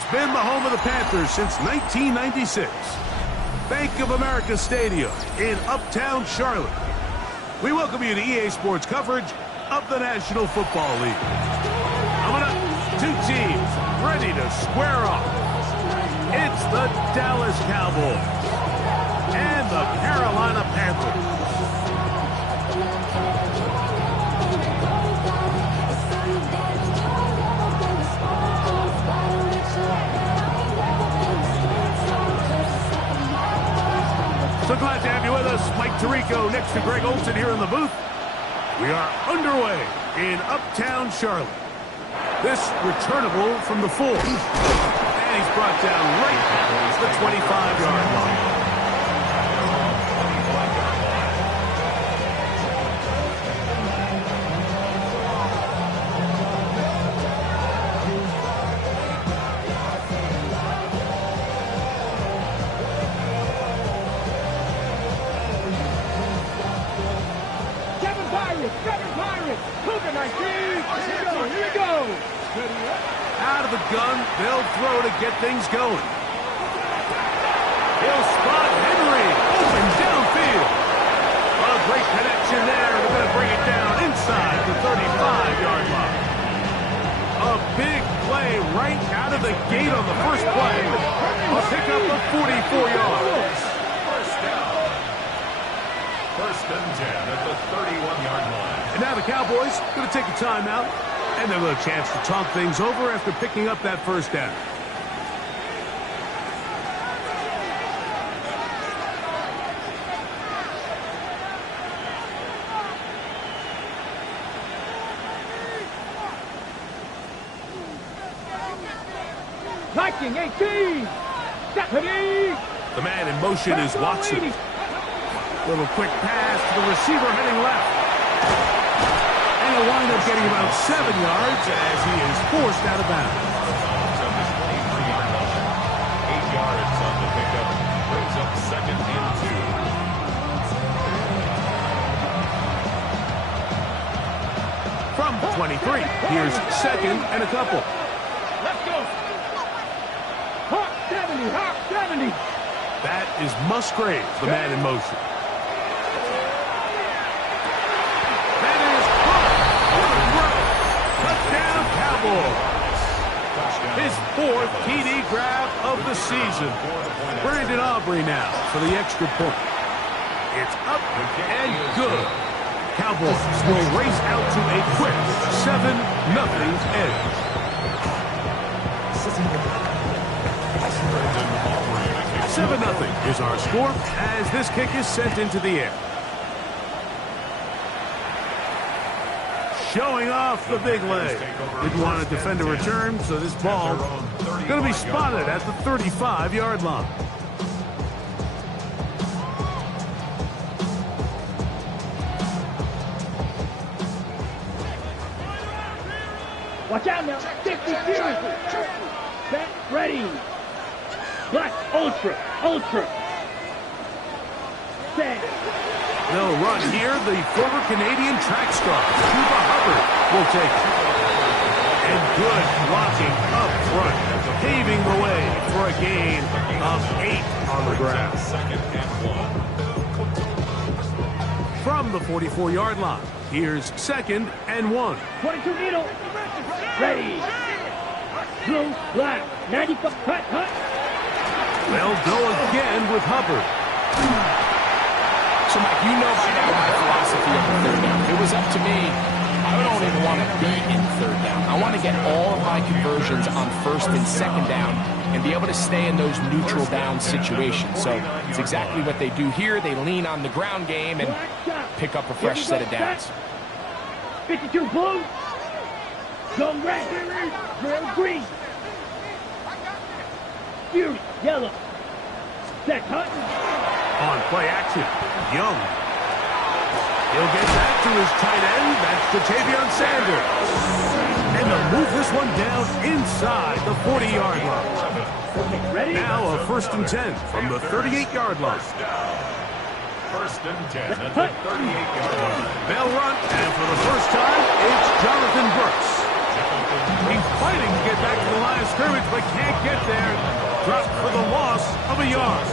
It's been the home of the Panthers since 1996. Bank of America Stadium in Uptown Charlotte. We welcome you to EA Sports coverage of the National Football League. Coming up, two teams ready to square off. It's the Dallas Cowboys and the Carolina Panthers. So glad to have you with us. Mike Tirico next to Greg Olsen here in the booth. We are underway in Uptown Charlotte. This returnable from the 4. And he's brought down right at the 25-yard line. Out of the gun, they'll throw to get things going. He'll spot Henry, open downfield. A great connection there. They're going to bring it down inside the 35-yard line. A big play right out of the gate on the first play. A pickup of 44 yards. First and 10 at the 31-yard line. And now the Cowboys going to take a timeout. And they'll have a chance to talk things over after picking up that first down. Viking 18! Stephanie! The man in motion is Watson. Little quick pass to the receiver heading left. He'll wind up getting about 7 yards as he is forced out of bounds. 8 yards on the pickup. Brings up second and 2. From the 23, here's second and a couple. Let's go. Hawk 70, Hawk 70. That is Musgrave, the man in motion. His 4th TD grab of the season. Brandon Aubrey now for the extra point. It's up and good. Cowboys will race out to a quick 7-0 edge. 7-0 is our score as this kick is sent into the air. Showing off the big leg. Didn't want to defend a return, so this ball going to be spotted at the 35-yard line. Watch out now. 50 seriously. Set, ready. Black, ultra. Set. They'll run here. The former Canadian track star, Chuba Hubbard, will take it. And good blocking up front, paving the way for a gain of 8 on the ground. Second and 1. From the 44-yard line, here's second and 1. 22 needle. Ready. Blue, black, 95, cut. They'll go again with Hubbard. So, Mike, you know by now my philosophy of the third down. If it was up to me, I don't even want to be in third down. I want to get all of my conversions on first and second down and be able to stay in those neutral down situations. So it's exactly what they do here. They lean on the ground game and pick up a fresh set of downs. 52 blue. Go red. Real green. Fury, yellow. Set, Hutton. On play action, Young. He'll get back to his tight end. That's Ja'Tavion Sanders. And they'll move this one down inside the 40-yard line. Ready? Now a first and 10 from the 38-yard line. First and 10 at the 38-yard line. They'll run, and for the first time, it's Jonathan Brooks. He's fighting to get back to the line of scrimmage, but can't get of a yard.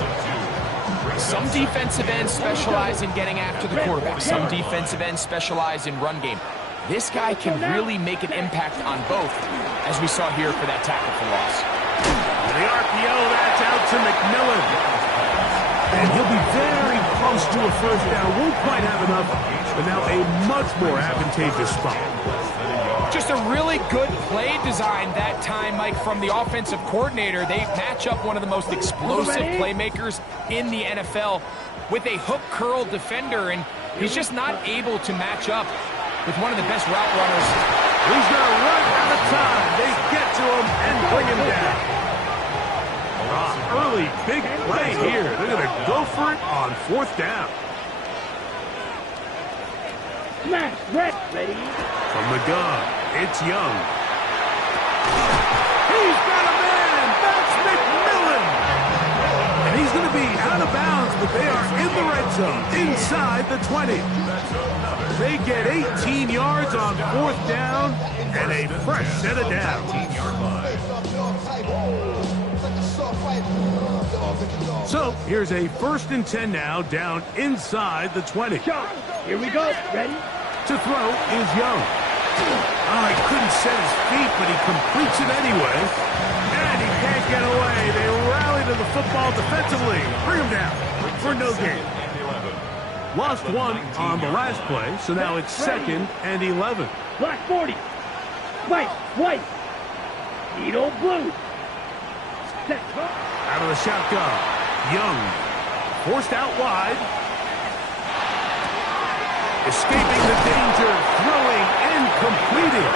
Some defensive ends specialize in getting after the quarterback. Some defensive ends specialize in run game. This guy can really make an impact on both, as we saw here for that tackle for loss. The RPO, that's out to McMillan. And he'll be very close to a first down. Won't quite have enough, but now a much more advantageous spot. Just a really good play design that time, Mike, from the offensive coordinator. They match up one of the most explosive playmakers in the NFL with a hook curl defender, and he's just not able to match up with one of the best route runners. He's going to run out of time. They get to him and bring him down. Early big play here. They're going to go for it on fourth down. Smash, ready. From the gun, it's Young. He's got a man. That's McMillan. And he's going to be out of bounds, but they are in the red zone, inside the 20. They get 18 yards on fourth down and a fresh set of downs. So here's a 1st and 10 now, down inside the 20. Here we go. Ready? To throw is Young. Oh, he couldn't set his feet, but he completes it anyway. And he can't get away. They rally to the football defensively. Bring him down for no gain. Lost one on the last play, so now it's 2nd and 11. Black 40. White. Needle blue. Set. Out of the shotgun. Young. Forced out wide. Escaping the danger. Throwing and completing.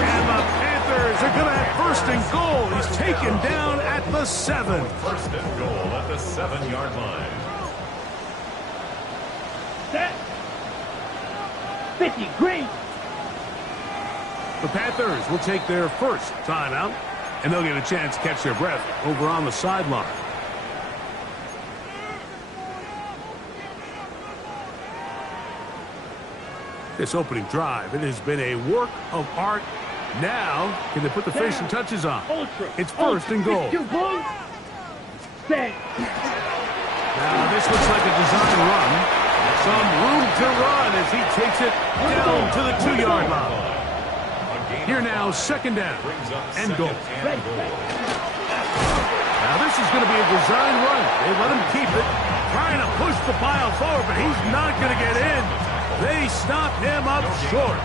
And the Panthers are going to have 1st and goal. He's taken down at the 7. 1st and goal at the 7-yard line. Set. 50, green. The Panthers will take their first timeout, and they'll get a chance to catch their breath over on the sideline. This opening drive, it has been a work of art. Now, can they put the finishing touches on? It's 1st and goal. Set. Now, this looks like a design run. Some room to run as he takes it down to the 2-yard line. Here now, 2nd down and goal. Now, this is going to be a design run. They let him keep it, trying to push the pile forward, but he's not going to get in. They stop him up short.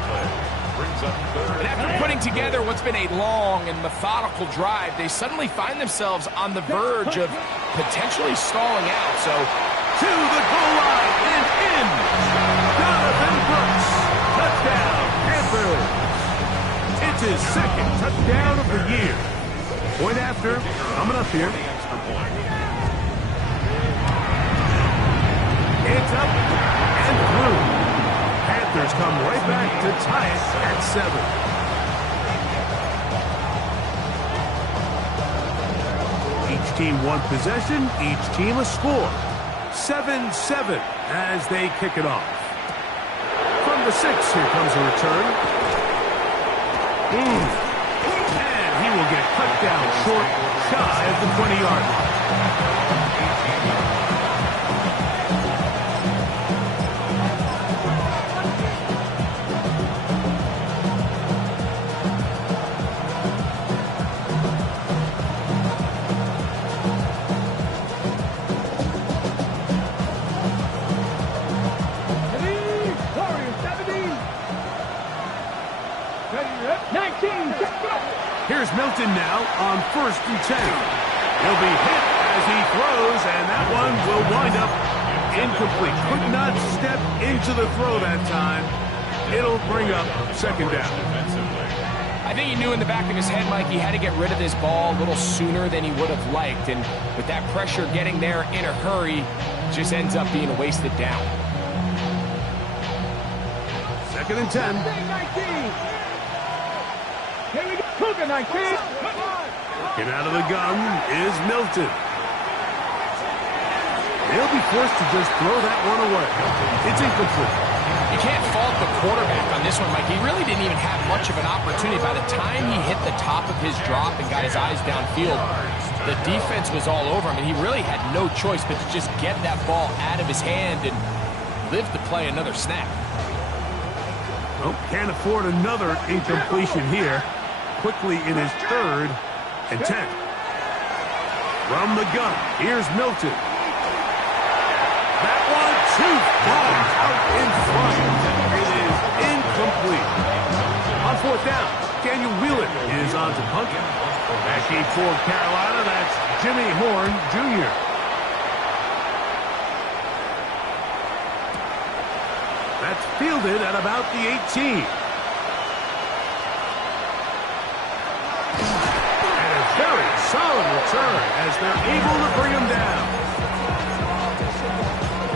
And after putting together what's been a long and methodical drive, they suddenly find themselves on the verge of potentially stalling out. So, to the goal line and in. Donovan Brooks. Touchdown, Panthers. It's his 2nd touchdown of the year. Point after, coming up here. It's up and through. Panthers come right back to tie it at 7. Each team one possession, each team a score. 7-7 as they kick it off. From the 6, here comes a return. And he will get cut down short, shy of the 20-yard line. Here's Milton now on 1st and 10. He'll be hit as he throws, and that one will wind up incomplete. Could not step into the throw that time. It'll bring up 2nd down. I think he knew in the back of his head, Mike, he had to get rid of this ball a little sooner than he would have liked. And with that pressure getting there in a hurry, it just ends up being a wasted down. 2nd and 10. Here we go. Cougar 19. Get out of the gun is Milton. They'll be forced to just throw that one away. It's incomplete. You can't fault the quarterback on this one, Mike. He really didn't even have much of an opportunity. By the time he hit the top of his drop and got his eyes downfield, the defense was all over him, and he really had no choice but to just get that ball out of his hand and live to play another snap. Well, can't afford another incompletion here. Quickly in his 3rd and 10. From the gun, here's Milton. That one too far out in front. It is incomplete. On 4th down, Daniel Whelan is on to punt. Back deep for Carolina, that's Jimmy Horn Jr. That's fielded at about the 18. And a very solid return as they're able to bring him down.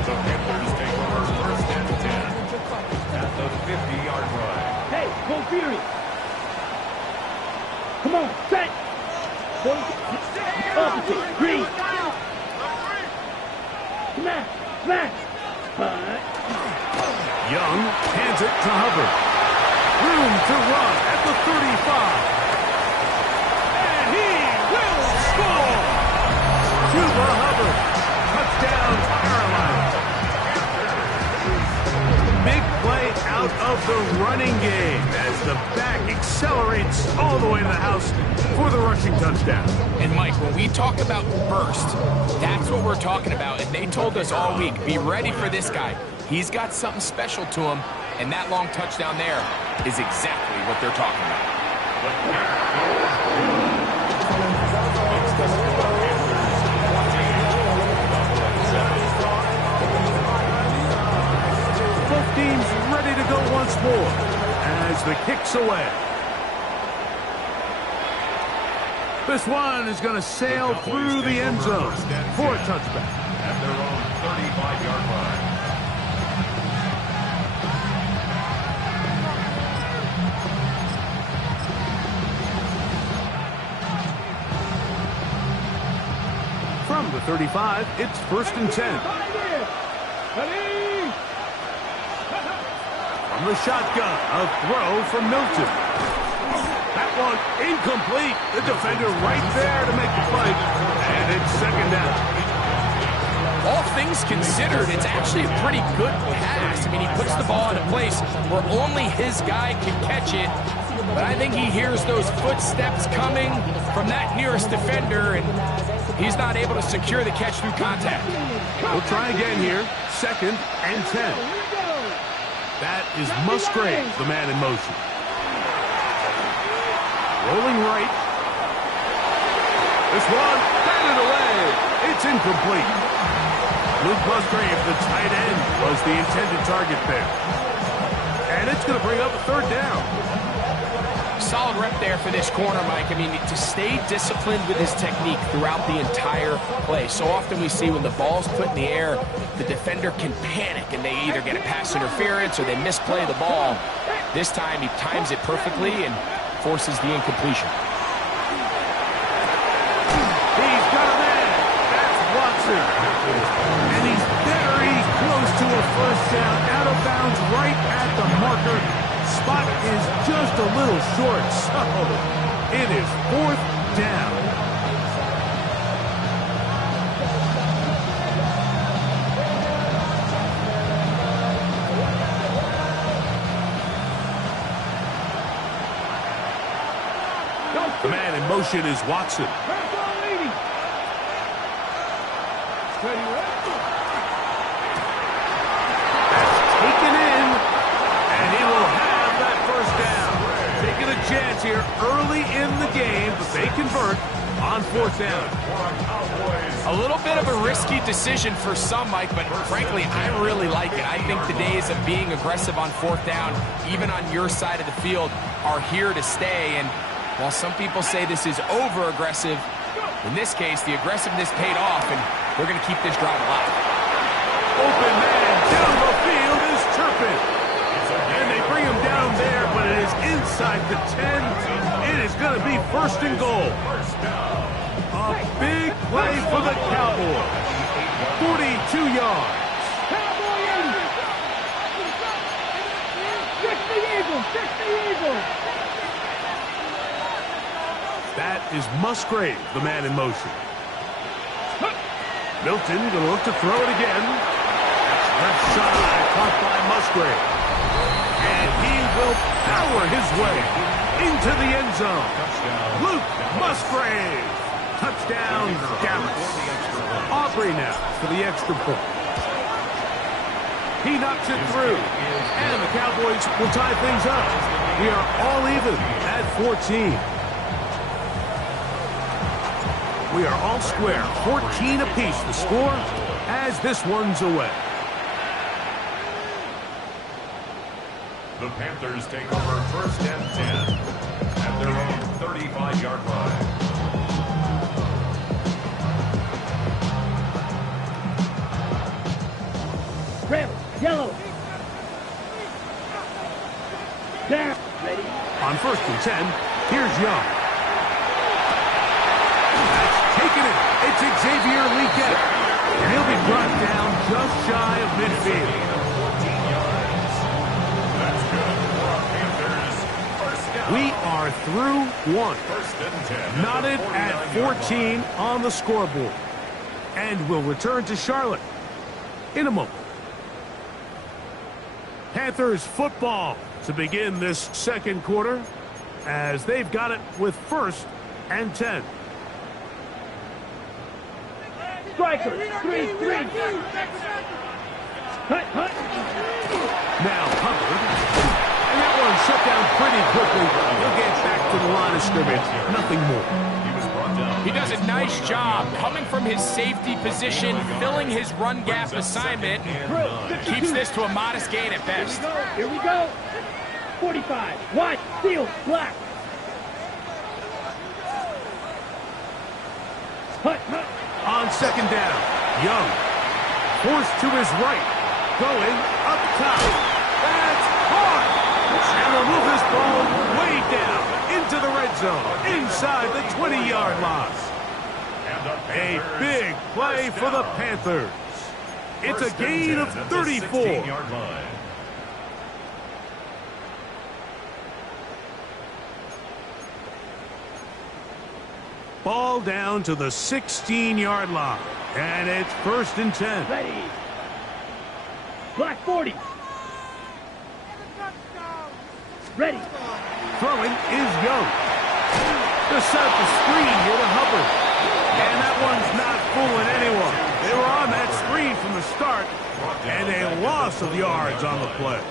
The Panthers take over 1st and 10 at the 50-yard line. Hey, go Fury. Come on, set. Opposite, green. Smash, smash. Young hands it to Hubbard. Room to run at the 35. And he will score! Chuba Hubbard. Touchdown, Carolina. Big play out of the running game as the back accelerates all the way to the house for the rushing touchdown. And Mike, when we talk about burst, that's what we're talking about. And they told us all week, be ready for this guy. He's got something special to him, and that long touchdown there is exactly what they're talking about. 15's ready to go once more as the kick's away. This one is going to sail through the end zone for a touchback. At their own 35-yard line. From the 35, it's 1st and 10. From the shotgun, a throw from Milton. That one incomplete. The defender right there to make the play. And it's 2nd down. All things considered, it's actually a pretty good pass. I mean, he puts the ball in a place where only his guy can catch it. But I think he hears those footsteps coming from that nearest defender, and he's not able to secure the catch through contact. We'll try again here. 2nd and 10. That is Musgrave, the man in motion. Rolling right. This one, batted away. It's incomplete. Luke Musgrave, the tight end, was the intended target there. And it's going to bring up a 3rd down. Solid rep there for this corner, Mike. I mean, to stay disciplined with his technique throughout the entire play. So often we see when the ball's put in the air, the defender can panic and they either get a pass interference or they misplay the ball. This time he times it perfectly and forces the incompletion. He's got a man. That's Watson. And he's very close to a 1st down. Out of bounds right at the marker. Spot is just a little short, so it is 4th down. The man in motion is Watson. Chance here early in the game, but they convert on 4th down. A little bit of a risky decision for some, Mike, but frankly, I really like it. I think the days of being aggressive on 4th down, even on your side of the field, are here to stay. And while some people say this is over-aggressive, in this case, the aggressiveness paid off, and they're going to keep this drive alive. Open man down the field is Turpin. And they bring him down there, but it is inside the 10. It is going to be 1st and goal. A big play for the Cowboys. 42 yards. That is Musgrave, the man in motion. Milton going to look to throw it again. That's left side, caught by Musgrave. And he will power his way into the end zone. Luke Musgrave. Touchdown, Dallas. Aubrey now for the extra point. He knocks it through. And the Cowboys will tie things up. We are all even at 14. We are all square, 14 apiece the score as this one's away. The Panthers take over first and 10 at their own 35-yard line. Red, yellow. Down. Ready. On first and 10, here's Young. Taking it. It's Xavier Legette. And he'll be brought down just shy of midfield. That's good for our Panthers. First down. We are through one. First and 10. Knotted at 14 on the scoreboard. And we'll return to Charlotte in a moment. Panthers football to begin this second quarter as they've got it with first and 10. Striker. 3-3. Hut, hut. Now Hubbard. And that one shut down pretty quickly. He'll get back to the line of scrimmage. Nothing more. He was brought down. He does a nice job coming from his safety position, filling his run gap assignment. Keeps this to a modest gain at best. Here we go. 45. White. Steel. Black. Hut, hut. On second down, Young. Forced to his right. Going up top. That's hard. And will move this ball way down into the red zone. Inside the 20-yard line. A big play for the Panthers. It's a gain of 34. 16-yard line. Ball down to the 16-yard line. And it's first and 10. Ready. Black 40. Ready. Throwing is Young. To set the screen here to Hubbard. And that one's not fooling anyone. They were on that screen from the start. And a loss of yards on the play.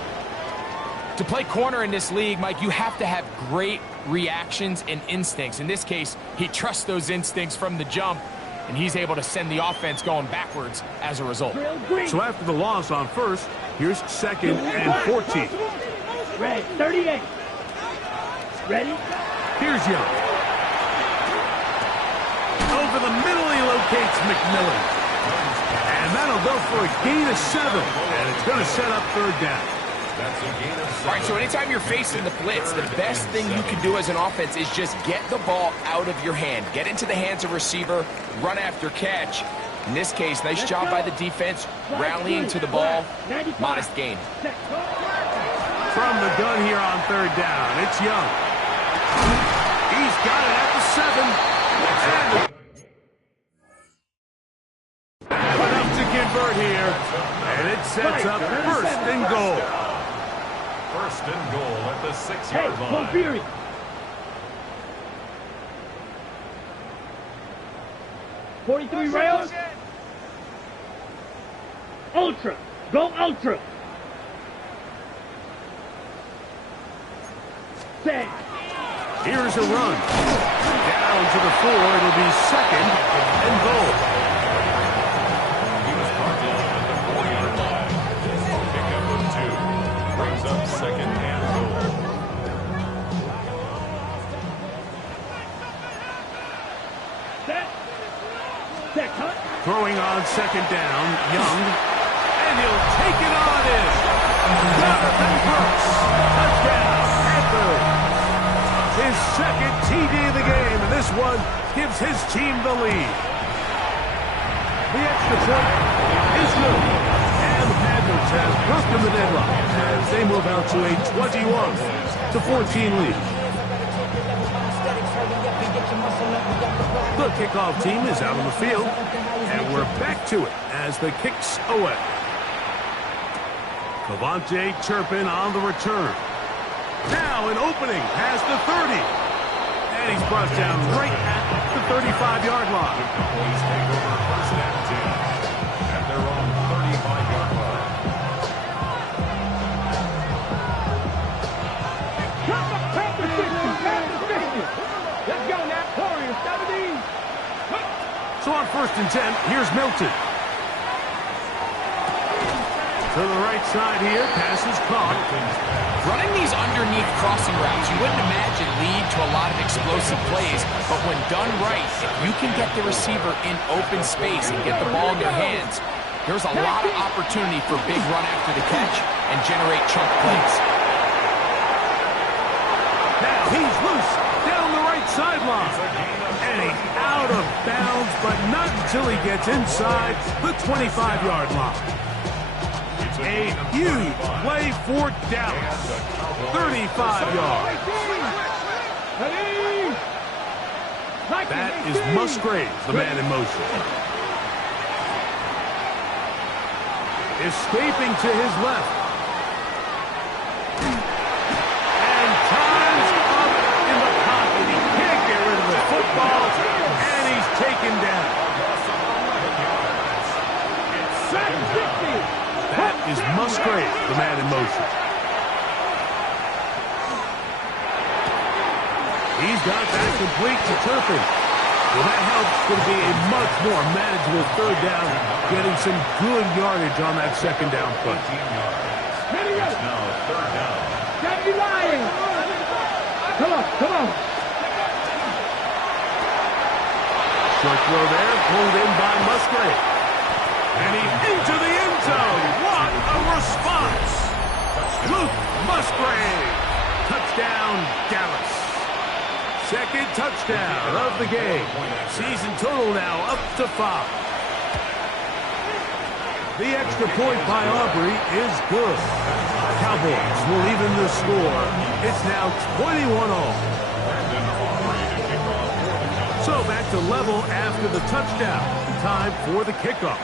To play corner in this league, Mike, you have to have great reactions and instincts. In this case, he trusts those instincts from the jump, and he's able to send the offense going backwards as a result. So after the loss on first, here's second and 14. Red. 38. Ready. Here's Young. Over the middle, he locates McMillan. And that'll go for a gain of 7. And it's going to set up third down. That's a gain of 7. All right, so anytime you're facing the blitz, the best thing you can do as an offense is just get the ball out of your hand. Get into the hands of receiver, run after catch. In this case, nice job by the defense, rallying to the ball. Modest gain. From the gun here on third down, it's Young. He's got it at the 7. And enough to convert here. And it sets up first and goal. First and goal at the 6-yard Hey, line. Confury. .43 rounds. Ultra. Go ultra. Set. Here's a run. Down to the 4. It'll be second and goal. He was brought down at the 4-yard line. Pickup of 2. Brings up second and goal. Set. Set. Cut. Throwing on second down, Young. And he'll take it on in. Jonathan Brooks. Touchdown, Panthers. His second TD of the game, and this one gives his team the lead. The extra point is good. And the Panthers Panthers have broken the deadlock as they move out to a 21-14 lead. The kickoff team is out on the field, and we're back to it as the kick's away. KaVontae Turpin on the return. Now an opening past the 30. And he's brought down right at the 35-yard line. Please take over first and 10 at their own 35-yard line. Let's go now. Warriors, 17. So on first and 10, here's Milton. To the right side here, pass is caught. Running these underneath crossing routes, you wouldn't imagine lead to a lot of explosive plays, but when done right, if you can get the receiver in open space and get the ball in their hands, there's a lot of opportunity for big run after the catch and generate chunk plays. Now he's loose down the right sideline. And he's out of bounds, but not until he gets inside the 25-yard line. A huge play for Dallas. 35 yards. That is Musgrave, the man in motion. Escaping to his left. And time's up in the pocket. He can't get rid of the football, and he's taken down. That is Musgrave, the man in motion. He's got that complete to Turpin. Well, that helps. Going to be a much more manageable third down, getting some good yardage on that second down play. It's now third down. Can't be lying. Come on, come on. Short throw there, pulled in by Musgrave. And he's into the end zone. What a response. Luke Musgrave. Touchdown, Dallas. Second touchdown of the game. Season total now up to 5. The extra point by Aubrey is good. Cowboys will even the score. It's now 21-all. So back to level after the touchdown. Time for the kickoff.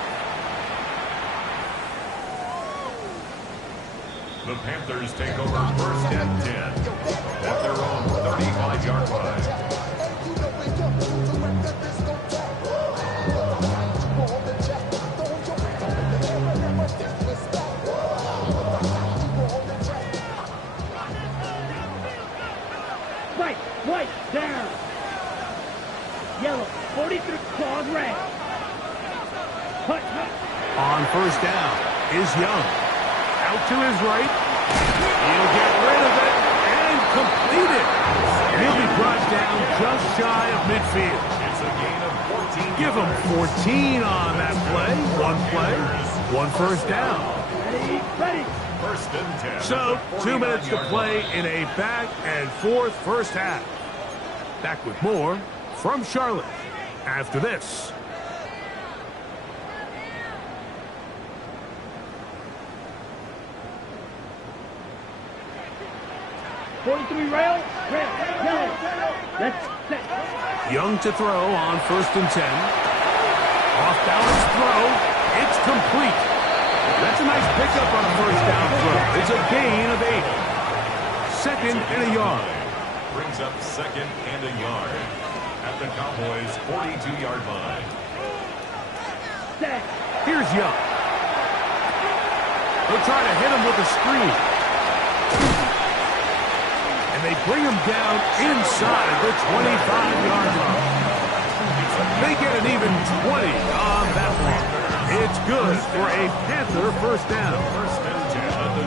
The Panthers take over first and 10 at their own 35-yard line. White, down. Yellow, 43, claws red. Hut. On first down is Young. Out to his right. He'll get rid of it and complete it. He'll be brought down just shy of midfield. It's a gain of 14. Give him 14 on that play. One first down. Ready. First and 10. So, 2 minutes to play in a back and forth first half. Back with more from Charlotte after this. Rail, yellow. Let's set. Young to throw on first and 10. Off balance throw. It's complete. That's a nice pickup on a first down throw. It's a gain of 8. Second and a yard. Brings up second and a yard at the Cowboys' 42-yard line. Set. Here's Young. They'll try to hit him with a screen. And they bring him down inside the 25-yard line. They get an even 20 on that one. It's good for a Panther first down.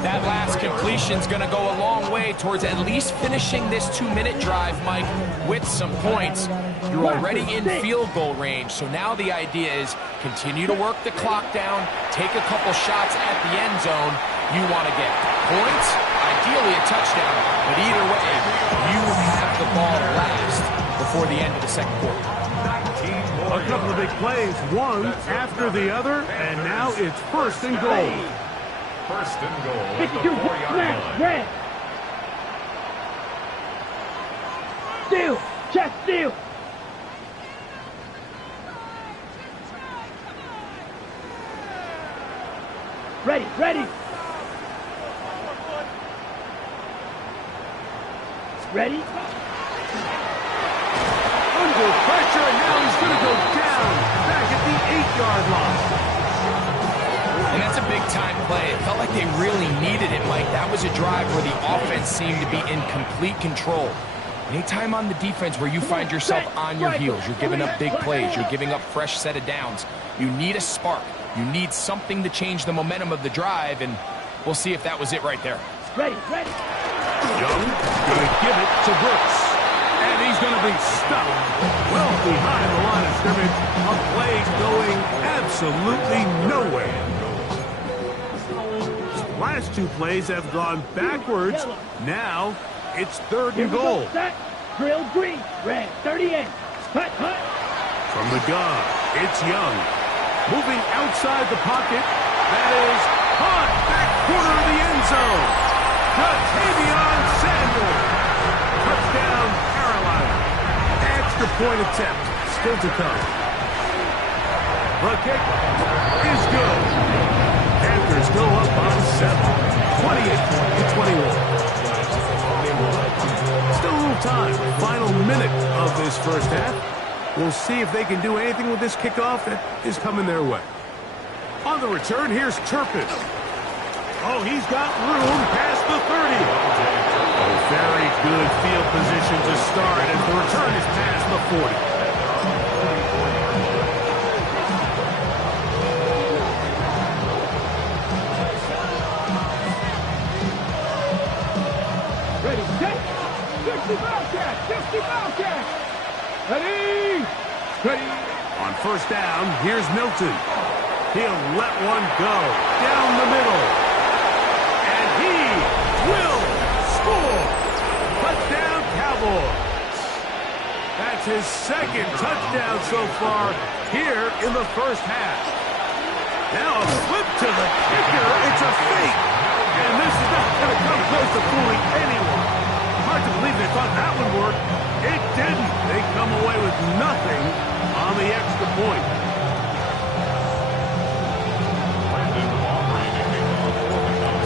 That last completion's going to go a long way towards at least finishing this 2-minute drive, Mike, with some points. You're already in field goal range, so now the idea is continue to work the clock down, take a couple shots at the end zone. You want to get points, ideally a touchdown, but either way, you have the ball last before the end of the second quarter. A couple of big plays, one after the other, and now it's first and goal. First and goal at the 52, 4-yard snap, line. red. Steal, chest steal. Ready, ready. Ready? Under pressure, and now he's going to go down. Back at the 8-yard line. And that's a big-time play. It felt like they really needed it, Mike. That was a drive where the offense seemed to be in complete control. Anytime on the defense where you find yourself on your heels, you're giving up big plays, you're giving up fresh set of downs, you need a spark. You need something to change the momentum of the drive, and we'll see if that was it right there. Ready, ready. Young going to give it to Brooks. And he's going to be stuck well behind the line of scrimmage. A play going absolutely nowhere. Last two plays have gone backwards. Now it's third and goal. Set, drill green, red, 38. Hut, hut. From the gun, it's Young. Moving outside the pocket. That is caught back corner of the end zone. Ja'Tavion Sanders. Touchdown, Carolina. Extra point attempt still to come. The kick is good. Panthers go up on 7, 28-21. Still a little time. Final minute of this first half. We'll see if they can do anything with this kickoff that is coming their way. On the return, here's Turpin. Oh, he's got room past the 30. A very good field position to start as the return is past the 40. Ready, set. 60 Bobcat, 60 Bobcat. Ready, ready. On first down, here's Milton. He'll let one go down the middle. And he will score. Touchdown, Cowboys. That's his second touchdown so far here in the first half. Now a flip to the kicker. It's a fake. And this is not going to come close to fooling anyone. Hard to believe they thought that would work. It didn't. They come away with nothing on the extra point.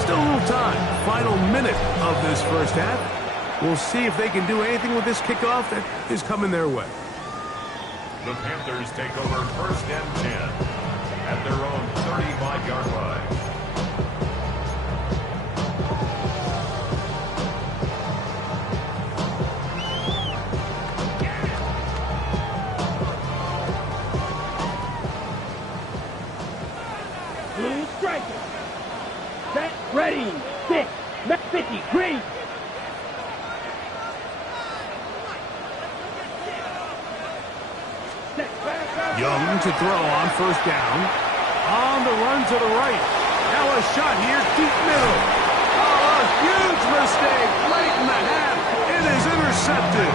Still a little time. Final minute of this first half. We'll see if they can do anything with this kickoff that is coming their way. The Panthers take over first and 10 at their own 35-yard line. Blue striker. Set, ready, 6, 50, green. Young to throw on first down. On the run to the right. Now a shot here, deep middle. Oh, a huge mistake late in the half. It is intercepted.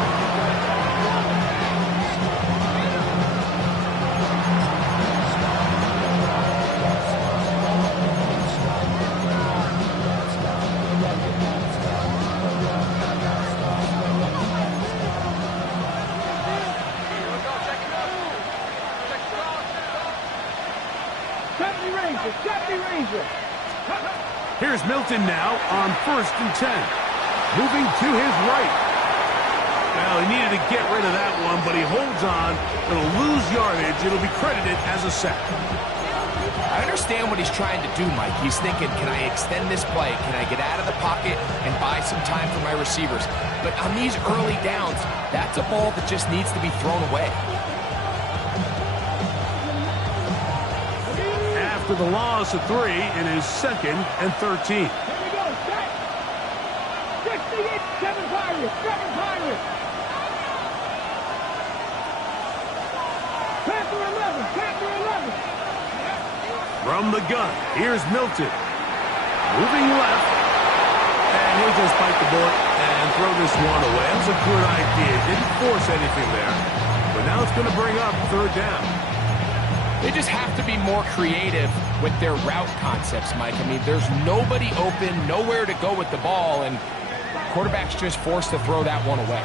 Here's Milton now on first and 10. Moving to his right. Well, he needed to get rid of that one, but he holds on. It'll lose yardage. It'll be credited as a sack. I understand what he's trying to do, Mike. He's thinking, can I extend this play? Can I get out of the pocket and buy some time for my receivers? But on these early downs, that's a ball that just needs to be thrown away. After the loss of 3, it is 2nd and 13. Here we go, set. 68, 7 Pirates, 7 Pirates. Panther 11, Panther 11. From the gun, here's Milton. Moving left. And he'll just bite the bullet and throw this one away. That's a good idea. Didn't force anything there. But now it's going to bring up third down. They just have to be more creative with their route concepts, Mike. I mean, there's nobody open, nowhere to go with the ball, and quarterback's just forced to throw that one away.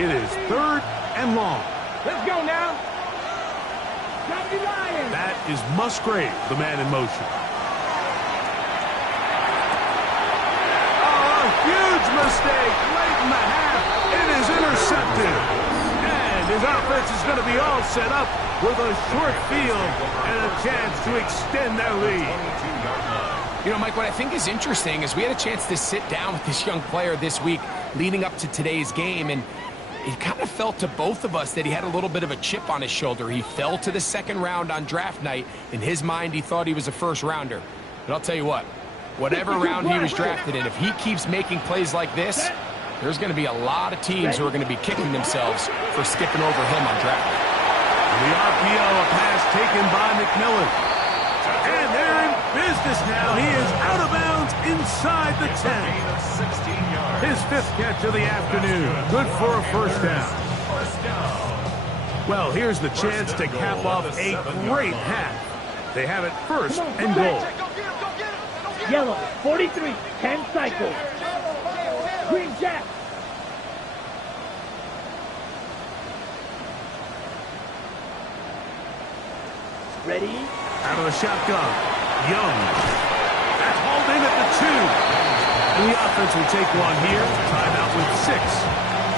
It is 3rd and long. Let's go now. Jockey Lions. That is Musgrave, the man in motion. Oh, a huge mistake late in the half. It is intercepted. And his offense is going to be all set up with a short field and a chance to extend their lead. You know, Mike, what I think is interesting is we had a chance to sit down with this young player this week leading up to today's game, and it kind of felt to both of us that he had a little bit of a chip on his shoulder. He fell to the 2nd round on draft night. In his mind, he thought he was a 1st rounder. But I'll tell you what, whatever round he was drafted in, if he keeps making plays like this, there's going to be a lot of teams who are going to be kicking themselves for skipping over him on draft night. The RPO, a pass taken by McMillan. And they're in business now. He is out of bounds inside the 10. His 5th catch of the afternoon. Good for a 1st down. Well, here's the chance to cap off a great half. They have it 1st and goal. Yellow, 43, 10 cycles. Green Jack. Ready? Out of the shotgun. Young. That's hauled in at the 2. And the offense will take one here. Timeout with 6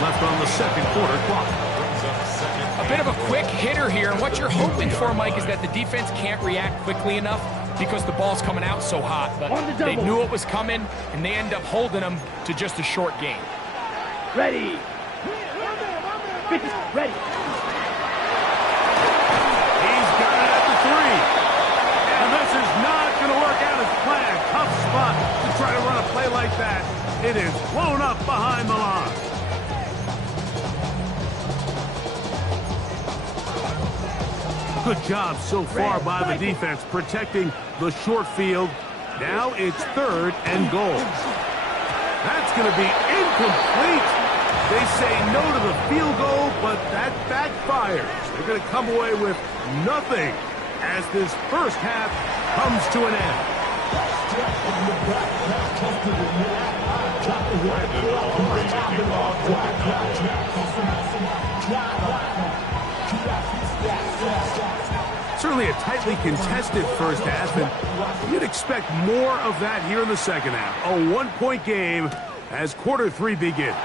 left on the 2nd quarter clock. A bit of a quick hitter here, and what you're hoping for, Mike, is that the defense can't react quickly enough because the ball's coming out so hot. But they knew it was coming, and they end up holding them to just a short gain. Ready. 50, ready. He's got it at the 3. And this is not going to work out as planned. Tough spot to try to run a play like that. It is blown up behind the line. Good job so far by the defense protecting the short field. Now it's 3rd and goal. That's going to be incomplete. They say no to the field goal, but that backfires. They're going to come away with nothing as this 1st half comes to an end. Certainly a tightly contested 1st half, and you'd expect more of that here in the 2nd half. A 1-point game as quarter 3 begins.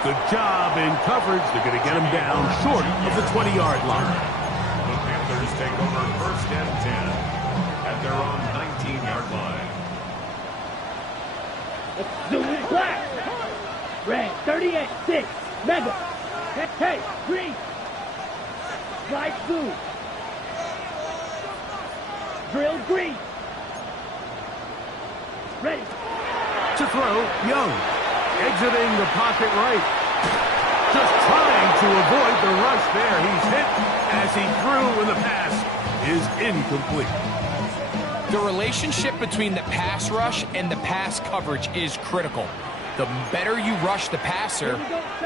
Good job in coverage. They're going to get him down short of the 20-yard line. The Panthers take over 1st and 10 at their own 19-yard line. Let's zoom in black. Red, 38, 6, mega. Hey, green. Light blue. Drill green. Ready. To throw, Young. Exiting the pocket right. Just trying to avoid the rush there. He's hit as he threw, and the pass is incomplete. The relationship between the pass rush and the pass coverage is critical. The better you rush the passer,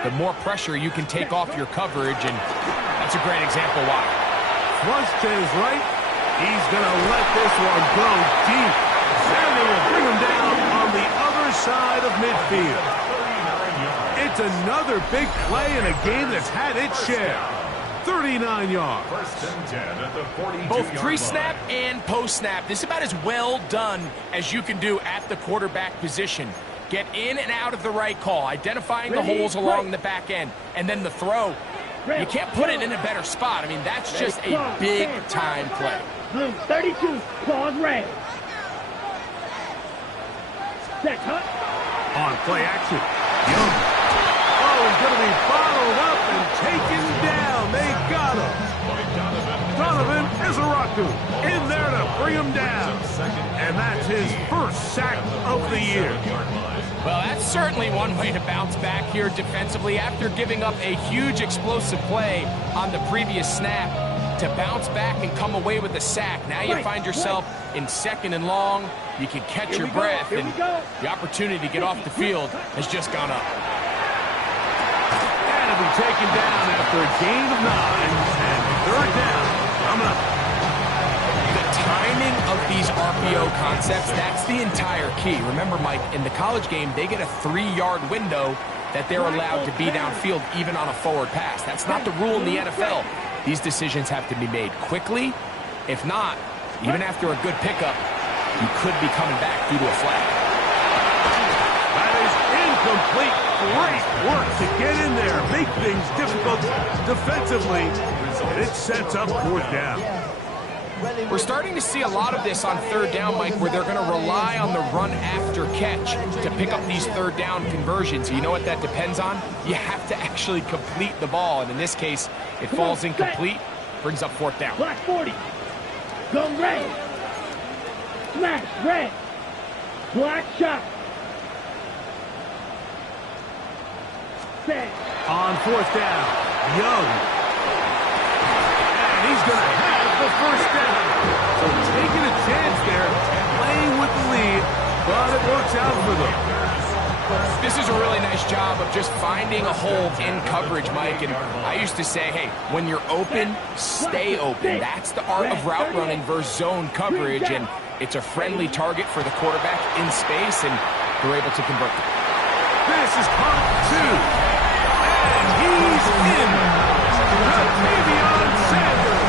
the more pressure you can take off your coverage, and that's a great example why. Flush to his right. He's going to let this one go deep. And they will bring him down on the other side of midfield. It's another big play in a game that's had its share. 39 yards. 1st and 10 at the 42-yard line. Both pre-snap and post-snap. This is about as well done as you can do at the quarterback position. Get in and out of the right call, identifying the holes along the back end, and then the throw. You can't put it in a better spot. I mean, that's just a big-time play. Blue, 32, claws red. Set, huh? On play action. Young. Oh, he's going to be bottled up and taken down. They got him. Donovan Ezeraku in there to bring him down. And that's his 1st sack of the year. Well, that's certainly one way to bounce back here defensively after giving up a huge explosive play on the previous snap. To bounce back and come away with a sack. Now you find yourself in 2nd and long. You can catch your breath, and the opportunity to get off the field has just gone up. And it'll be taken down after a gain of 9 and these RPO concepts, that's the entire key. Remember, Mike, in the college game, they get a 3-yard window that they're allowed to be downfield even on a forward pass. That's not the rule in the NFL. These decisions have to be made quickly. If not, even after a good pickup, you could be coming back due to a flag. That is incomplete. Great work to get in there, make things difficult defensively, and it sets up 4th down. We're starting to see a lot of this on 3rd down, Mike, where they're going to rely on the run after catch to pick up these 3rd down conversions. You know what that depends on? You have to actually complete the ball, and in this case, it falls incomplete, brings up 4th down. Black 40. Go red. Smash red. Black shot. Set. On 4th down, Young. And he's going to have the 1st down. So taking a chance there, playing with the lead, but it works out for them. This is a really nice job of just finding a hole in coverage, Mike. And I used to say, hey, when you're open, stay open. That's the art of route running versus zone coverage. And it's a friendly target for the quarterback in space, and they're able to convert it. This is caught 2. And he's in. Ja'Tavion Sanders.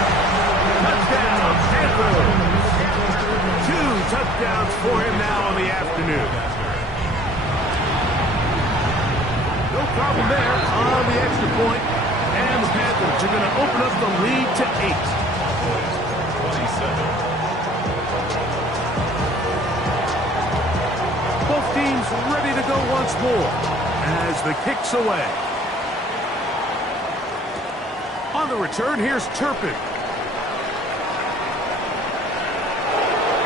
Touchdown, Panthers. 2 touchdowns for him now on the afternoon. No problem there on the extra point. And the Panthers are going to open up the lead to 8. 27. Both teams ready to go once more as the kick's away. On the return, here's Turpin.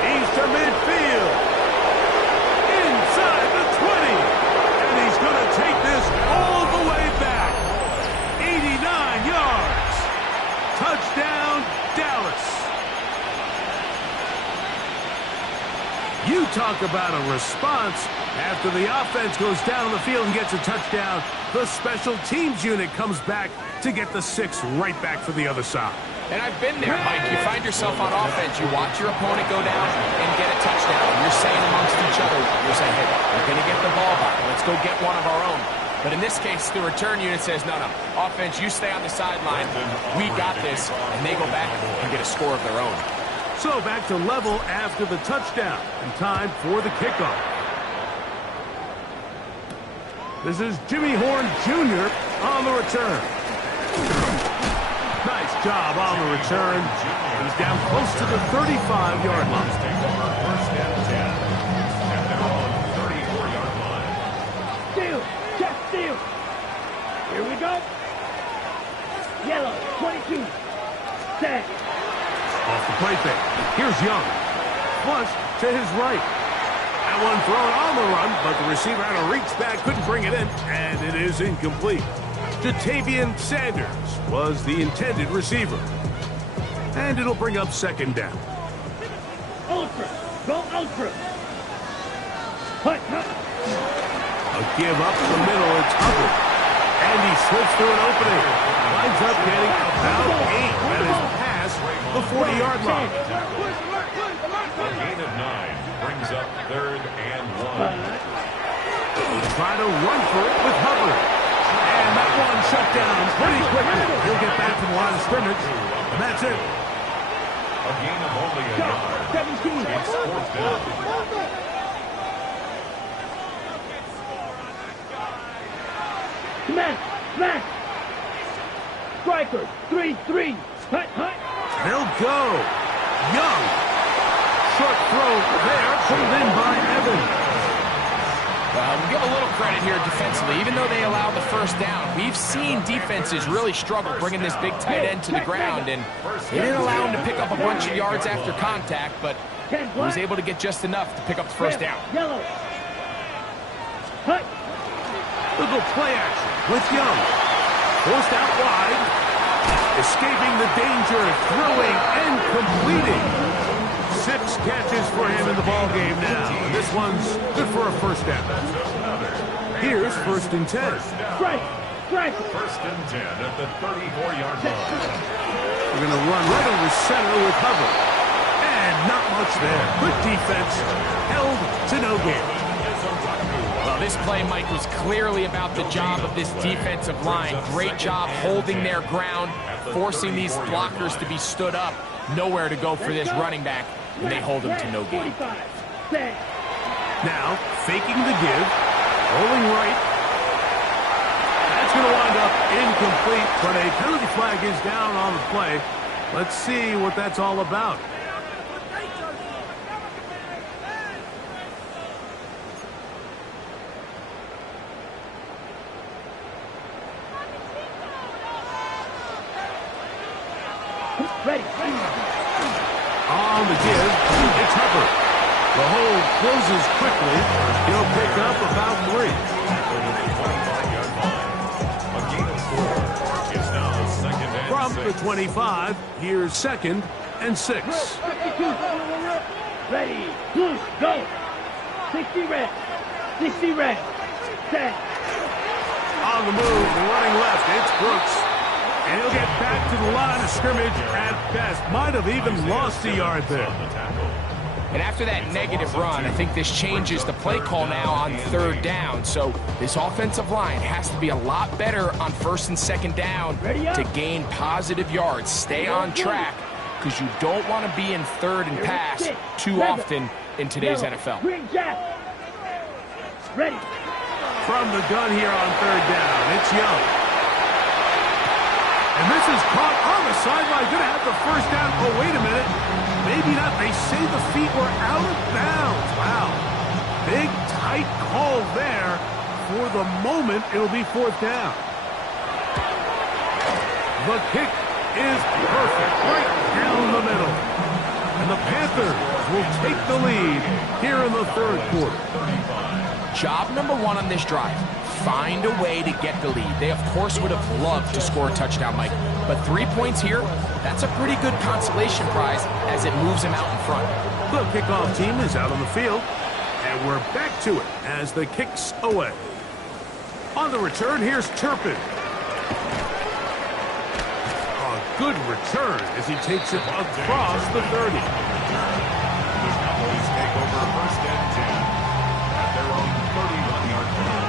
He's to midfield. Inside the 20. And he's going to take this all the way back. 89 yards. Touchdown, Dallas. You talk about a response. After the offense goes down the field and gets a touchdown, the special teams unit comes back to get the 6 right back for the other side. And I've been there, Mike. You find yourself on offense. You watch your opponent go down and get a touchdown. You're saying amongst each other, you're saying, hey, we're going to get the ball back. Let's go get one of our own. But in this case, the return unit says, no, offense, you stay on the sideline. We got this. And they go back and get a score of their own. So back to level after the touchdown and time for the kickoff. This is Jimmy Horn Jr. on the return. Nice job on the return. He's down close to the 35-yard line. First and 10. And they're on the 34-yard line. Steal. Check steal. Here we go. Yellow. 22. Set. Off the play fake. Here's Young. Flush to his right. That one thrown on the run, but the receiver had to reach back, couldn't bring it in, and it is incomplete. Ja'Tavion Sanders was the intended receiver. And it'll bring up 2nd down. Ultra. Go ultra. Hut. A give up the middle, it's Hubbard. And he slips through an opening. Winds up getting about 8. That is past the 40-yard line. A gain of 9 brings up 3rd and 1. Try to run for it with Hubbard. And that one shut down pretty quickly. He'll get back to the line of scrimmage. And that's it. A gain of only a yard. 17. It's 4th down. Smash. Strikers. 3-3. Hut. They'll go. Young. Short throw there. Pulled in by Evans. We'll give a little credit here defensively. Even though they allowed the 1st down, we've seen defenses really struggle bringing this big tight end to the ground, and they didn't allow him to pick up a bunch of yards after contact, but he was able to get just enough to pick up the 1st down. Yellow. Hut. Little play action with Young. Forced out wide. Escaping the danger, throwing and completing. 6 catches for him in the ball game now. And this one's good for a 1st down. Here's 1st and 10. Strike. 1st and 10 at the 34-yard line. We're going to run right over center with Hubbard. And not much there. Good defense, held to no gain. Well, this play, Mike, was clearly about the job of this defensive line. Great job holding their ground, forcing these blockers to be stood up. Nowhere to go for this running back, and they hold him to no gain. Now, faking the give, rolling right. That's going to wind up incomplete, but a penalty flag is down on the play. Let's see what that's all about. Ready. On the give, it's Hubbard. The hold closes quickly. He'll pick up about 3. From the 25, here's 2nd and 6. Ready, go. 60 red. 60 red. Set. On the move, running left, it's Brooks. And he'll get back to the line of scrimmage at best. Might have even lost a yard there. And after that negative run, I think this changes the play call now on 3rd down. So this offensive line has to be a lot better on 1st and 2nd down to gain positive yards. Stay on track, because you don't want to be in 3rd and pass too often in today's NFL. Ready. From the gun here on 3rd down, it's Young. And this is caught on the sideline. Going to have the 1st down. Oh, wait a minute. Maybe not. They say the feet were out of bounds. Wow. Big, tight call there. For the moment, it'll be 4th down. The kick is perfect. Right down the middle. And the Panthers will take the lead here in the 3rd quarter. Job number 1 on this drive. Find a way to get the lead. They, of course, would have loved to score a touchdown, Mike. But 3 points here, that's a pretty good consolation prize as it moves them out in front. The kickoff team is out on the field, and we're back to it as the kick's away. On the return, here's Turpin. A good return as he takes it across the 30. The Cowboys take over 1st and 10 at their own 31-yard line.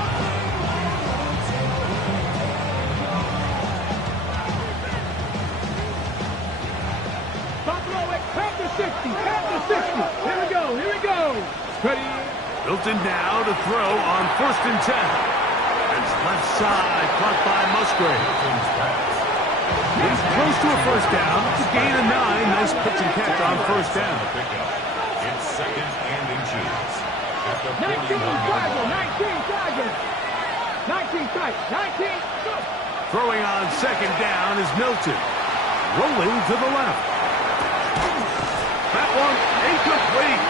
Panther 60. Here we go. Ready. Hilton now to throw on 1st and 10. It's left side, caught by Musgrave. He's close to a 1st down. It's a gain of 9. Nice pitch and catch on 1st down. It's 2nd and inches. 19 target. 19 tight. 19. Go. Throwing on 2nd down is Milton. Rolling to the left. That one incomplete.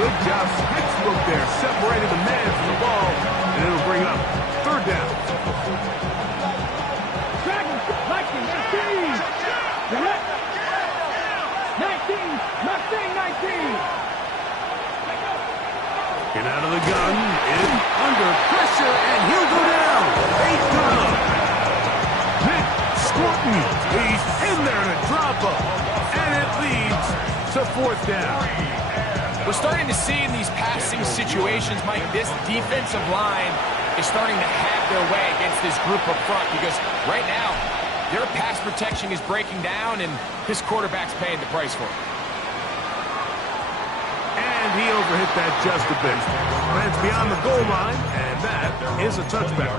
Good job, textbook there, separating the man from the ball, and it'll bring up 3rd down. Dragon, 19. Direct. 19. Mustang 19. Get out of the gun, in under pressure, and he'll go down. 8 down. Nick Scorton, he's in there to drop him, and it leads to 4th down. We're starting to see in these passing situations, Mike, this defensive line is starting to have their way against this group up front, because right now their pass protection is breaking down and this quarterback's paying the price for it. And he overhit that just a bit. Lands beyond the goal line, and that is a touchback.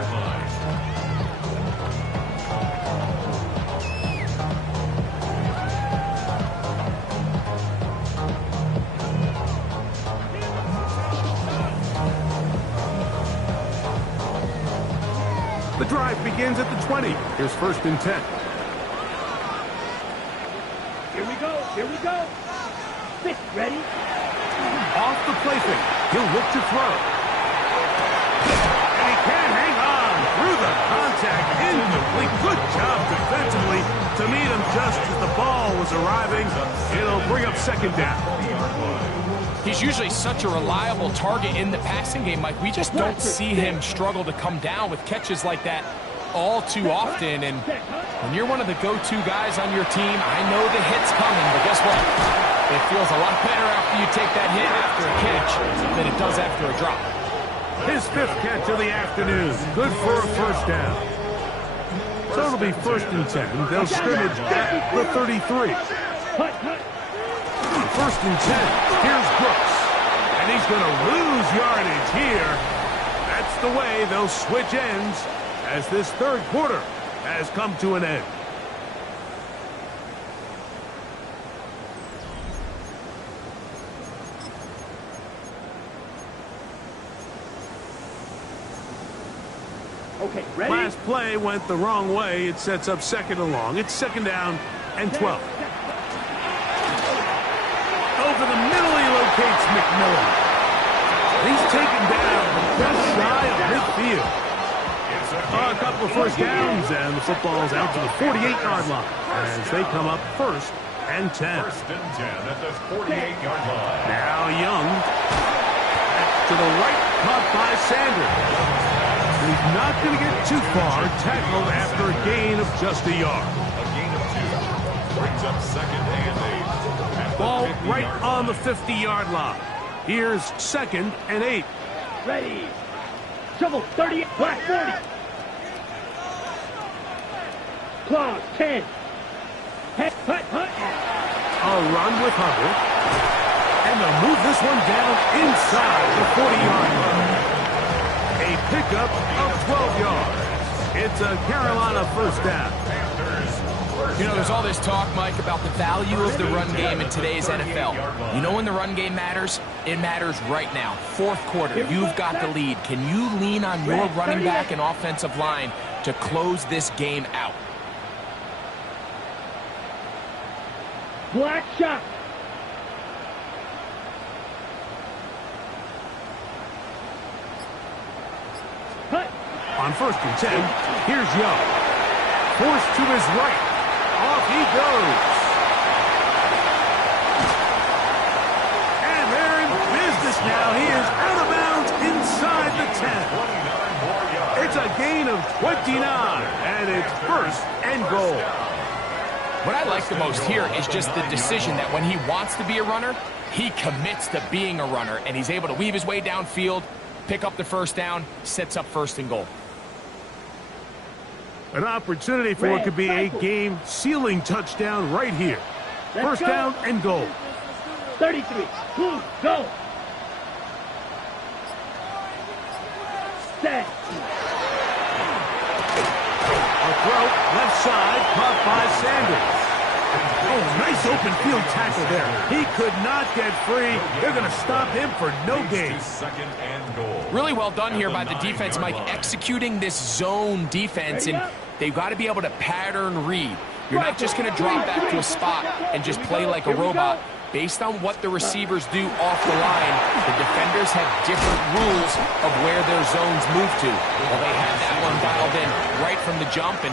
The drive begins at the 20. Here's 1st and 10. Here we go. 6, ready. Off the play fake. He'll look to throw. And he can't hang on through the contact. Incomplete. Good job defensively to meet him just as the ball was arriving. It'll bring up 2nd down. He's usually such a reliable target in the passing game, Mike. We just don't see him struggle to come down with catches like that all too often. And when you're one of the go-to guys on your team, I know the hit's coming, but guess what? It feels a lot better after you take that hit after a catch than it does after a drop. His 5th catch of the afternoon. Good for a first down. So it'll be 1st and 10. They'll scrimmage at the 33. 1st and 10. Here's Brooks. And he's going to lose yardage here. That's the way they'll switch ends as this 3rd quarter has come to an end. Okay, ready? Last play went the wrong way. It sets up 2nd and long. It's 2nd down and 12. Over the middle, he locates McMillan. He's taken down just shy of midfield. A couple of first downs, and the football's out to the 48-yard line as they come up 1st and 10. 1st and 10 at the 48-yard line. Now Young to the right, caught by Sanders. He's not going to get too far, tackled after a gain of just a yard. A gain of 2. Brings up 2nd and 8. Ball right on the 50-yard line. Here's 2nd and 8. Ready. Shovel 30, black 40. Claws 10. Head, hut. A run with Hubbard. And they'll move this one down inside the 40-yard line. A pickup of 12 yards. It's a Carolina first down. You know, there's all this talk, Mike, about the value of the run game in today's NFL. You know when the run game matters? It matters right now. 4th quarter, you've got the lead. Can you lean on your running back and offensive line to close this game out? Black shot. Hut. On 1st and 10, here's Young. Forced to his right. Off he goes. And they're in business now. He is out of bounds inside the 10. It's a gain of 29, and it's 1st and goal. What I like the most here is just the decision that when he wants to be a runner, he commits to being a runner, and he's able to weave his way downfield, pick up the first down, sets up 1st and goal. An opportunity for what could be a game-sealing touchdown right here. 1st down and goal. 33. Blue, go. Set. A throw, left side, caught by Sanders. Oh, nice open field tackle there. He could not get free. They're going to stop him for no gain. 2nd and goal. Really well done here by the defense, Mike, executing this zone defense, and they've got to be able to pattern read. You're not just going to drop back to a spot and just play like a robot. Based on what the receivers do off the line, the defenders have different rules of where their zones move to. Well, they had that one dialed in right from the jump, and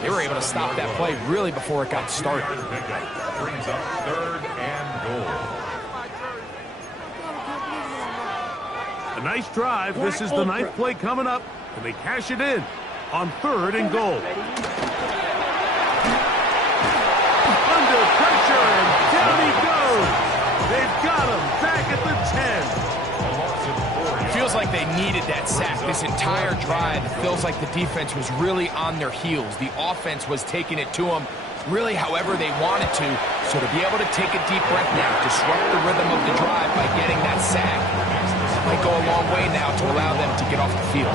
they were able to stop that play really before it got started. Brings up 3rd and goal. A nice drive. This is the 9th play coming up, and they cash it in on 3rd and goal. Under pressure, and down he goes. They've got him back at the 10. It feels like they needed that sack this entire drive. It feels like the defense was really on their heels. The offense was taking it to them really however they wanted to. So to be able to take a deep breath now, disrupt the rhythm of the drive by getting that sack, might go a long way now to allow them to get off the field.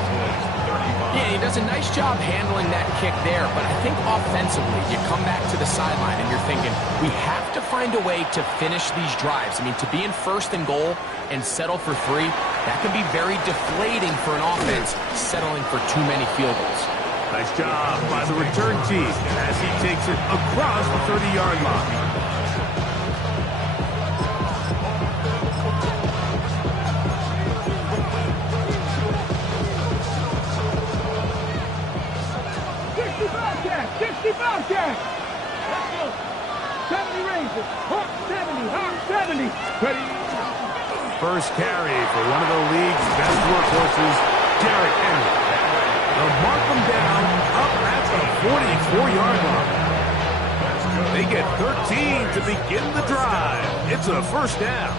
Yeah, he does a nice job handling that kick there, but I think offensively, you come back to the sideline and you're thinking, we have to find a way to finish these drives. I mean, to be in 1st and goal and settle for 3, that can be very deflating for an offense settling for too many field goals. Nice job by the return team as he takes it across the 30-yard line. Bobcat! Let's go! 70 Rangers! Hawk 70! Hawk 70! Ready? First carry for one of the league's best workhorses, Derrick Henry. They'll mark him down up at the 44-yard line. They get 13 to begin the drive. It's a first down.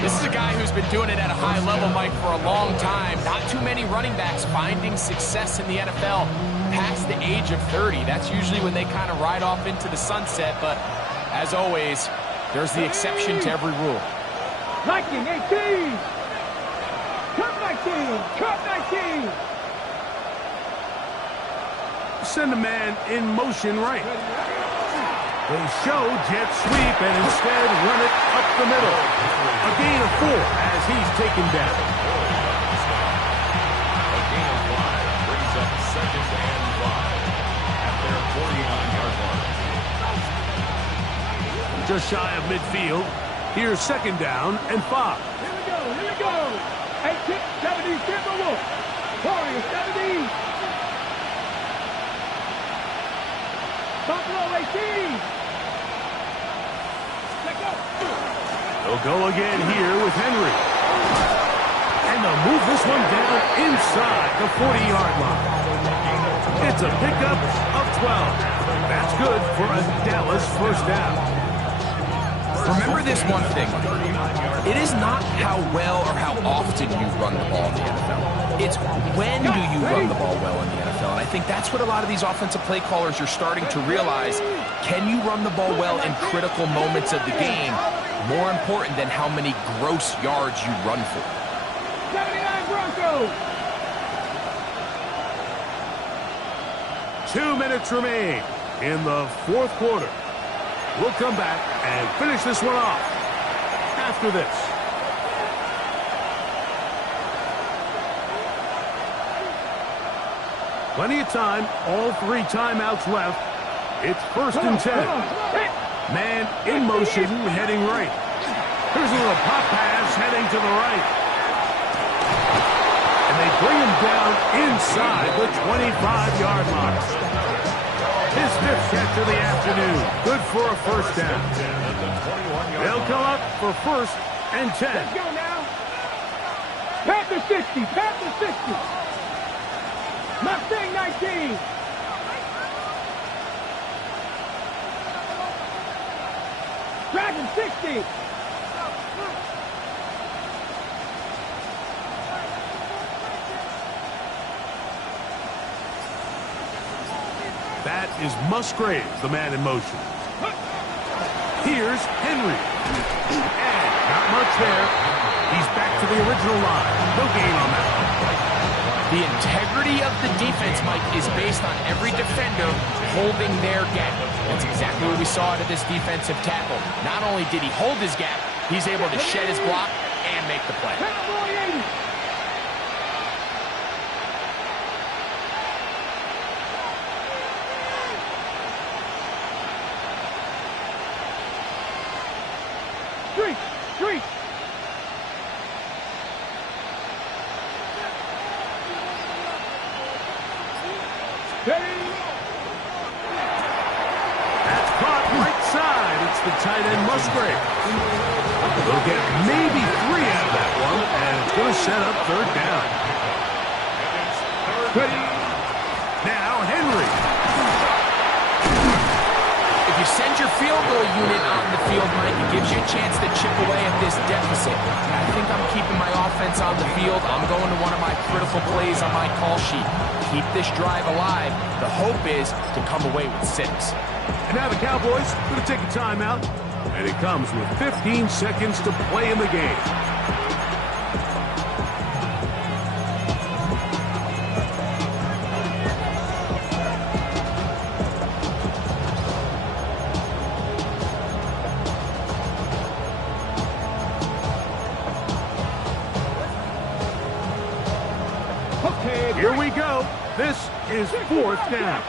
This is a guy who's been doing it at a high level, Mike, for a long time. Not too many running backs finding success in the NFL past the age of 30. That's usually when they kind of ride off into the sunset, but as always, there's the exception to every rule. Liking 18. Cut 19. Cut 19. Send a man in motion right. They show jet sweep and instead run it up the middle. A gain of 4 as he's taken down. A gain of 5 brings up 2nd and 5 at their 49-yard line. Just shy of midfield. Here's 2nd down and 5. Here we go. Here we go. 18, 70, Timberwolves. Warriors 70. Buffalo 18. Let's go. They'll go again here with Henry. And they'll move this one down inside the 40-yard line. It's a pickup of 12. That's good for a Dallas first down. Remember this one thing. It is not how well or how often you run the ball in the NFL. It's when do you run the ball well in the NFL. And I think that's what a lot of these offensive play callers are starting to realize. Can you run the ball well in critical moments of the game? More important than how many gross yards you run for. 79 Broncos. 2 minutes remain in the 4th quarter. We'll come back and finish this one off after this. Plenty of time, all 3 timeouts left. It's 1st and 10. Man in motion, heading right. Here's a little pop pass heading to the right. And they bring him down inside the 25-yard line. His 5th catch of the afternoon. Good for a first down. They'll come up for 1st and 10. Let's go now. Panther 60. Panther 60. Mustang 19. Dragon 60. That is Musgrave, the man in motion. Here's Henry. And not much there. He's back to the original line. No gain on that. The integrity of the defense, Mike, is based on every defender holding their gap. That's exactly what we saw out of this defensive tackle. Not only did he hold his gap, he's able to shed his block and make the play. Street. That's caught right side. It's the tight end Musgrave. They'll get maybe 3 out of that one, and it's going to set up 3rd down. Now Henry. If you send your field goal unit on the field, Mike, it gives you a chance to chip away at this deficit. I think I'm keeping my offense on the field. I'm going to one of my critical plays on my call sheet. Keep this drive alive. The hope is to come away with 6. And now the Cowboys going to take a timeout. And it comes with 15 seconds to play in the game. Here we go. This is 4th down.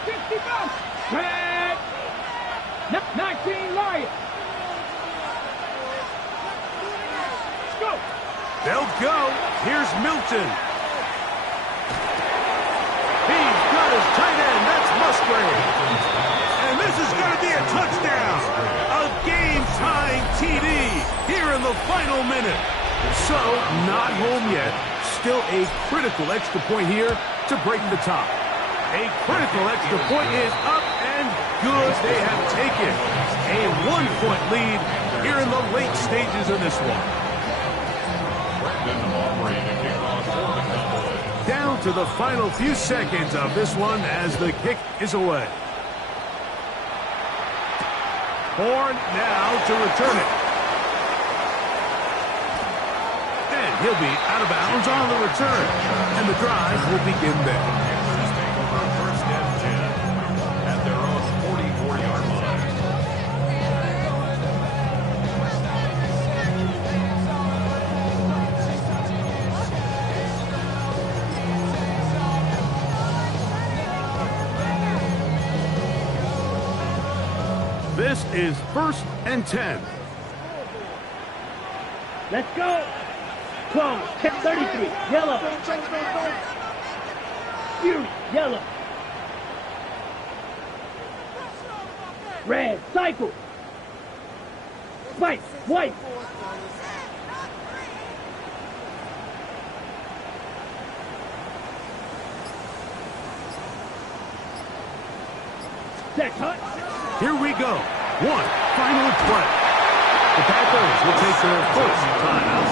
19 Lions. Go. They'll go. Here's Milton. He's got his tight end. That's Musgrave. And this is going to be a touchdown. A game-tying TD here in the final minute. So, not home yet. Still a critical extra point here to break the top. A critical extra point is up and good. They have taken a 1-point lead here in the late stages of this one. Brandon Aubrey to kick off for the Cowboys. Down to the final few seconds of this one as the kick is away. Horn now to return it. And he'll be out of bounds on the return. And the drive will begin there. Panthers take over first and 10 at their own 44-yard line. This is first and 10. Let's go. Close. 33. Yellow. Fury. Yellow. Red. Cycle. Spike. White. Set. Cut. Here we go. One final play. The Panthers will take their first timeout,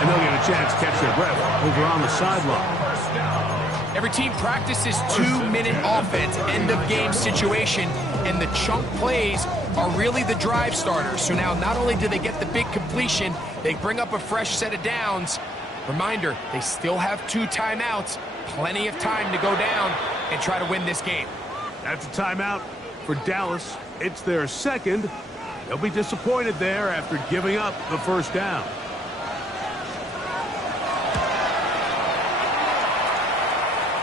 and they'll get a chance to catch their breath over on the sideline. Every team practices 2-minute offense, end-of-game situation, and the chunk plays are really the drive starters. So now not only do they get the big completion, they bring up a fresh set of downs. Reminder, they still have 2 timeouts, plenty of time to go down and try to win this game. That's a timeout for Dallas. It's their second. They'll be disappointed there after giving up the first down.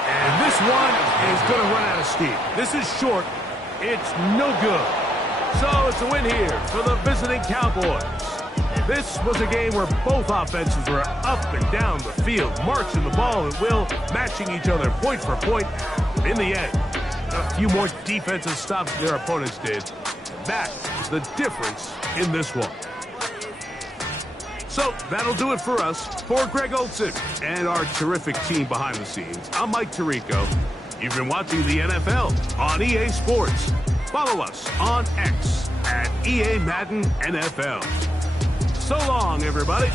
And this one is going to run out of steam. This is short. It's no good. So it's a win here for the visiting Cowboys. This was a game where both offenses were up and down the field, marching the ball at will, matching each other point for point. In the end, a few more defensive stops than their opponents did. That is the difference in this one. So that'll do it for us. For Greg Olsen and our terrific team behind the scenes, I'm Mike Tirico. You've been watching the NFL on EA Sports. Follow us on X at EA Madden NFL. So long, everybody.